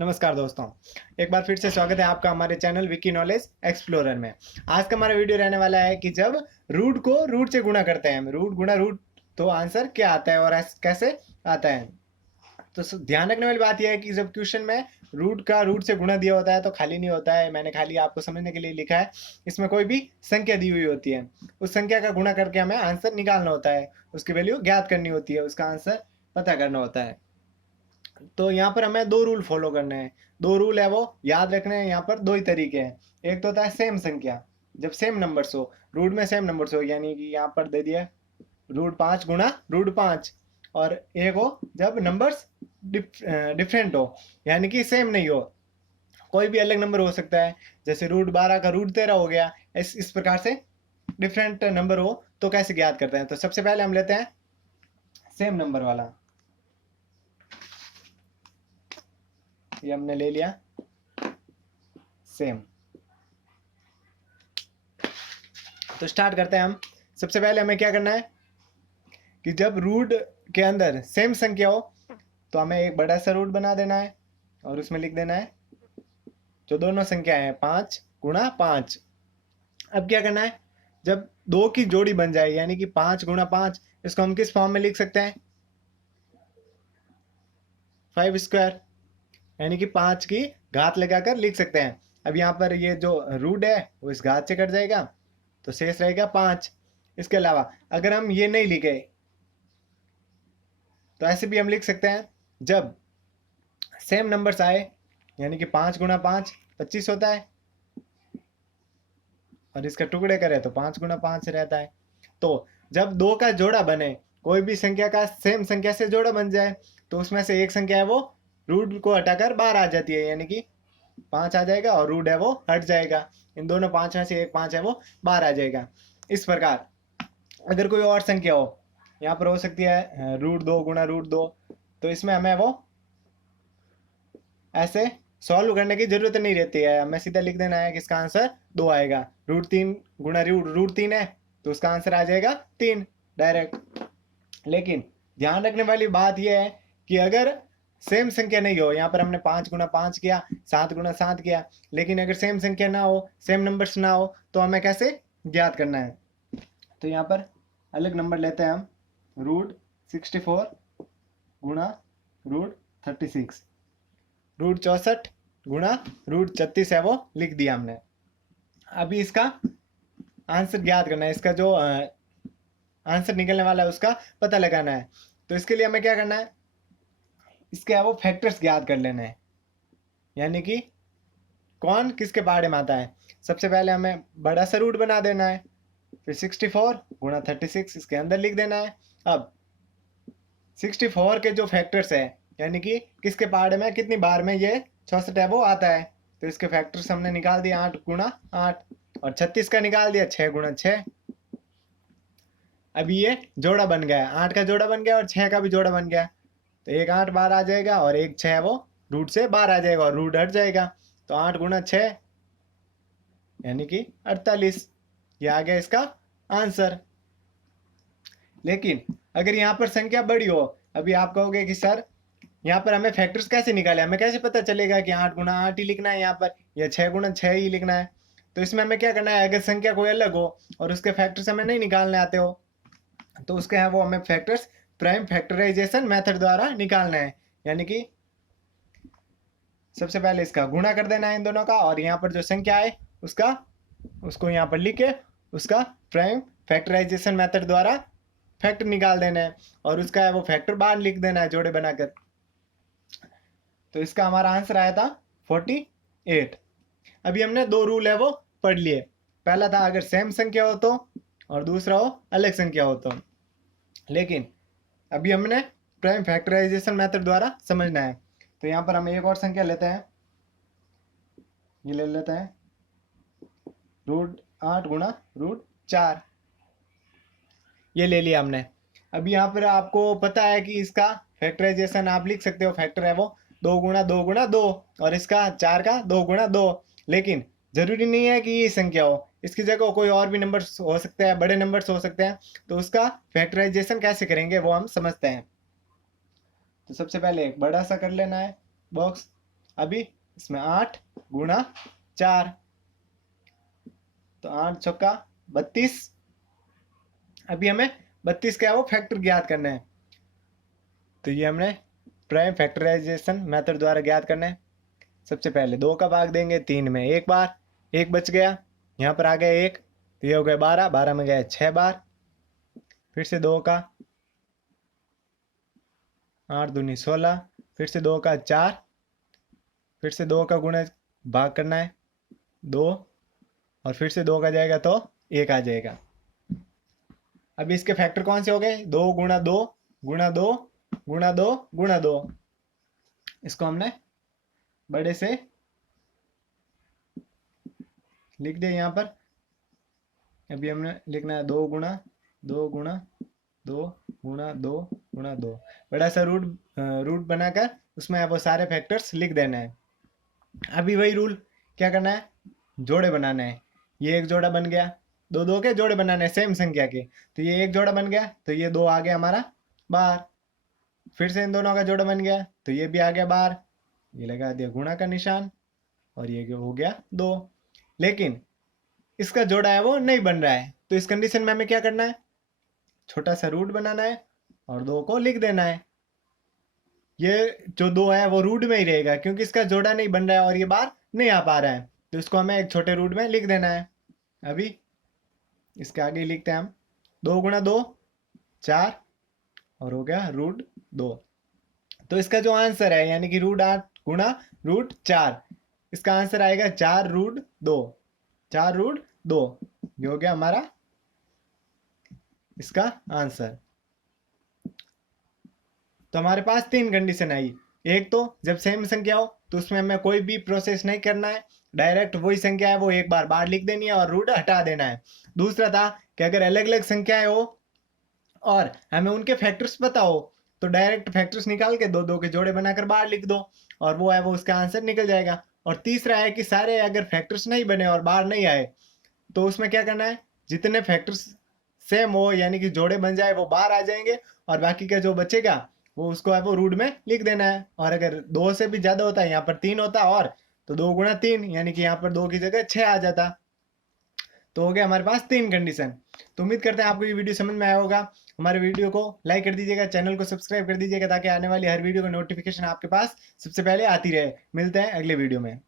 नमस्कार दोस्तों, एक बार फिर से स्वागत है आपका हमारे चैनल विकी नॉलेज एक्सप्लोरर में। आज का हमारा वीडियो रहने वाला है कि जब रूट को रूट से गुणा करते हैं, रूट गुणा रूट, तो आंसर क्या आता है और कैसे आता है। तो ध्यान रखने वाली बात यह है कि जब क्वेश्चन में रूट का रूट से गुणा दिया होता है तो खाली नहीं होता है। मैंने खाली आपको समझने के लिए लिखा है, इसमें कोई भी संख्या दी हुई होती है, उस संख्या का गुणा करके हमें आंसर निकालना होता है, उसकी वैल्यू ज्ञात करनी होती है, उसका आंसर पता करना होता है। तो यहाँ पर हमें दो रूल फॉलो करने हैं, दो रूल है वो याद रखने हैं। यहाँ पर दो ही तरीके हैं, एक तो होता है सेम संख्या, जब सेम नंबर्स हो, रूट में सेम नंबर्स हो, यानी कि यहाँ पर दे दिया रूट 5 गुणा रूट 5, और एक हो जब नंबर्स डिफरेंट हो, यानी कि सेम नहीं हो, कोई भी अलग नंबर हो सकता है, जैसे रूट 12 का रूट 13 हो गया। इस प्रकार से डिफरेंट नंबर हो तो कैसे ज्ञात करते हैं। तो सबसे पहले हम लेते हैं सेम नंबर वाला, ये हमने ले लिया सेम। तो स्टार्ट करते हैं हम। सबसे पहले हमें क्या करना है कि जब रूट के अंदर सेम संख्या हो तो हमें एक बड़ा सा रूट बना देना है और उसमें लिख देना है जो दोनों संख्याएं हैं 5 गुणा 5। अब क्या करना है, जब दो की जोड़ी बन जाए, यानी कि 5 गुणा 5, इसको हम किस फॉर्म में लिख सकते हैं, 5 स्क्वायर, यानी कि 5 की घात लगाकर लिख सकते हैं। अब यहाँ पर ये जो रूट है वो इस घात से कट जाएगा तो शेष रहेगा 5। इसके अलावा अगर हम ये नहीं लिखे तो ऐसे भी हम लिख सकते हैं, जब सेम नंबर्स आए, यानी कि 5 गुणा 5 25 होता है, और इसका टुकड़े करें तो 5 गुणा 5 रहता है। तो जब दो का जोड़ा बने, कोई भी संख्या का सेम संख्या से जोड़ा बन जाए, तो उसमें से एक संख्या है वो रूट को हटाकर बाहर आ जाती है, यानी कि 5 आ जाएगा और रूट है वो हट जाएगा। इन दोनों 5 में से एक 5 है वो बाहर आ जाएगा। इस प्रकार अगर कोई और संख्या हो, यहाँ पर हो सकती है रूट 2 गुणा रूट 2, तो इसमें हमें वो ऐसे सॉल्व करने की जरूरत नहीं रहती है, हमें सीधा लिख देना है कि इसका आंसर 2 आएगा। रूट 3 गुणा रूट 3 है तो उसका आंसर आ जाएगा 3 डायरेक्ट। लेकिन ध्यान रखने वाली बात यह है कि अगर सेम संख्या नहीं हो, यहाँ पर हमने 5 गुणा 5 किया, 7 गुणा 7 किया, लेकिन अगर सेम संख्या ना हो, सेम नंबर्स ना हो, तो हमें कैसे ज्ञात करना है। तो यहाँ पर अलग नंबर लेते हैं हम, रूट 64 गुणा रूट 36, रूट 64 गुणा रूट 36 है वो लिख दिया हमने। अभी इसका आंसर ज्ञात करना है, इसका जो आंसर निकलने वाला है उसका पता लगाना है। तो इसके लिए हमें क्या करना है, इसके है वो फैक्टर्स ज्ञात कर लेना है, यानी कि कौन किसके पहाड़े में आता है। सबसे पहले हमें बड़ा सा रूट बना देना है, फिर 64 गुणा 36 इसके अंदर लिख देना है। अब 64 के जो फैक्टर्स है, यानी कि किसके पहाड़े में कितनी बार में ये 66 है वो आता है, तो इसके फैक्टर्स हमने निकाल दिया 8 गुणा 8, और 36 का निकाल दिया 6 गुणा 6। अभी ये जोड़ा बन गया, 8 का जोड़ा बन गया और 6 का भी जोड़ा बन गया, तो एक 8 बाहर आ जाएगा और एक 6 वो रूट से बाहर आ जाएगा और रूट हट जाएगा, तो 8 गुणा 6 यानी कि 48, ये आ गया इसका आंसर। लेकिन अगर यहाँ पर संख्या बड़ी हो, अभी आप कहोगे कि सर यहाँ पर हमें फैक्टर्स कैसे निकाले, हमें कैसे पता चलेगा कि 8 गुणा 8 ही लिखना है यहाँ पर, या 6 गुणा 6 ही लिखना है। तो इसमें हमें क्या करना है, अगर संख्या कोई अलग हो और उसके फैक्टर्स हमें नहीं निकालने आते हो, तो उसके है वो हमें फैक्टर्स प्राइम फैक्टराइजेशन मेथड द्वारा निकालना है, यानी कि सबसे पहले इसका गुणा कर देना है इन दोनों का, और यहाँ पर जो संख्या है उसको यहाँ पर लिख के उसका प्राइम फैक्टराइजेशन मेथड द्वारा फैक्टर निकाल देना है, और उसका है वो फैक्टर बाहर लिख देना है जोड़े बनाकर। तो इसका हमारा आंसर आया था 48। अभी हमने दो रूल है वो पढ़ लिए, पहला था अगर सेम संख्या हो तो, और दूसरा हो अलग संख्या हो तो। लेकिन अभी हमने प्राइम फैक्टराइजेशन मेथड द्वारा समझना है। तो यहाँ पर हम एक और संख्या लेते हैं, ये ले लेते हैं रूट 8 गुणा रूट 4, ये ले लिया हमने। अभी यहाँ पर आपको पता है कि इसका फैक्टराइजेशन आप लिख सकते हो, फैक्टर है वो 2 गुणा 2 गुणा 2, और इसका 4 का 2 गुणा 2। लेकिन जरूरी नहीं है कि ये संख्या हो, इसकी जगह कोई और भी नंबर हो सकते हैं, बड़े नंबर्स हो सकते हैं। तो उसका फैक्टराइजेशन कैसे करेंगे वो हम समझते हैं। तो सबसे पहले एक बड़ा सा कर लेना है बॉक्स। अभी इसमें 8 गुणा 4, तो 8 चौका 32। अभी हमें 32 क्या है वो फैक्टर ज्ञात करना है, तो ये हमने प्राइम फैक्टराइजेशन मेथड द्वारा ज्ञात करना है। सबसे पहले 2 का भाग देंगे 3 में एक बार, 1 बच गया, यहाँ पर आ गया 1, तो ये हो गया 12, 12 में गया 6 बार। फिर से 2 का 8 दूनी 16, फिर से 2 का 4, फिर से 2 का गुणा भाग करना है 2, और फिर से 2 का जाएगा तो 1 आ जाएगा। अभी इसके फैक्टर कौन से हो गए, 2 गुणा 2 गुणा 2 गुणा 2 गुणा 2। इसको हमने बड़े से लिख दिया यहाँ पर। अभी हमने लिखना है 2 गुणा 2 गुणा 2 गुणा 2 गुणा 2, बड़ा सा रूट बनाकर उसमें वो सारे फैक्टर्स लिख देना है। अभी वही रूल क्या करना है, जोड़े बनाना है। ये एक जोड़ा बन गया, दो दो के जोड़े बनाने हैं सेम संख्या के, तो ये एक जोड़ा बन गया, तो ये 2 आ गया हमारा बाहर। फिर से इन दोनों का जोड़ा बन गया, तो ये भी आ गया बाहर, ये लगा दिया गुणा का निशान, और ये हो गया 2। लेकिन इसका जोड़ा है वो नहीं बन रहा है, तो इस कंडीशन में हमें क्या करना है, छोटा सा रूट बनाना है और 2 को लिख देना है। ये जो 2 है वो रूट में ही रहेगा, क्योंकि इसका जोड़ा नहीं बन रहा है और ये बाहर नहीं आ पा रहा है, तो इसको हमें एक छोटे रूट में लिख देना है। अभी इसके आगे लिखते हैं हम 2 गुणा 2 4, और हो गया रूट 2। तो इसका जो आंसर है यानी कि रूट 8 गुणा रूट 4, इसका आंसर आएगा 4 रूट 2, 4 रूट 2, ये हो गया हमारा इसका आंसर। तो हमारे पास 3 कंडीशन आई। एक तो जब सेम संख्या हो तो उसमें हमें कोई भी प्रोसेस नहीं करना है, डायरेक्ट वही संख्या है वो एक बार बाहर लिख देनी है और रूट हटा देना है। दूसरा था कि अगर अलग अलग संख्याएं हो और हमें उनके फैक्टर्स पता हो, तो डायरेक्ट फैक्टर्स निकाल के 2 2 के जोड़े बनाकर बाहर लिख दो और वो है वो उसका आंसर निकल जाएगा। और तीसरा है कि सारे अगर फैक्टर्स नहीं बने और बाहर नहीं आए, तो उसमें क्या करना है, जितने फैक्टर्स सेम हो यानी कि जोड़े बन जाए वो बाहर आ जाएंगे, और बाकी का जो बचेगा वो उसको है वो रूट में लिख देना है। और अगर 2 से भी ज्यादा होता है, यहाँ पर 3 होता और तो 2 गुणा 3 यानी कि यहाँ पर 2 की जगह 6 आ जाता। तो हो गया हमारे पास 3 कंडीशन। तो उम्मीद करते हैं आपको ये वीडियो समझ में आया होगा। हमारे वीडियो को लाइक कर दीजिएगा, चैनल को सब्सक्राइब कर दीजिएगा, ताकि आने वाली हर वीडियो का नोटिफिकेशन आपके पास सबसे पहले आती रहे। मिलते हैं अगले वीडियो में।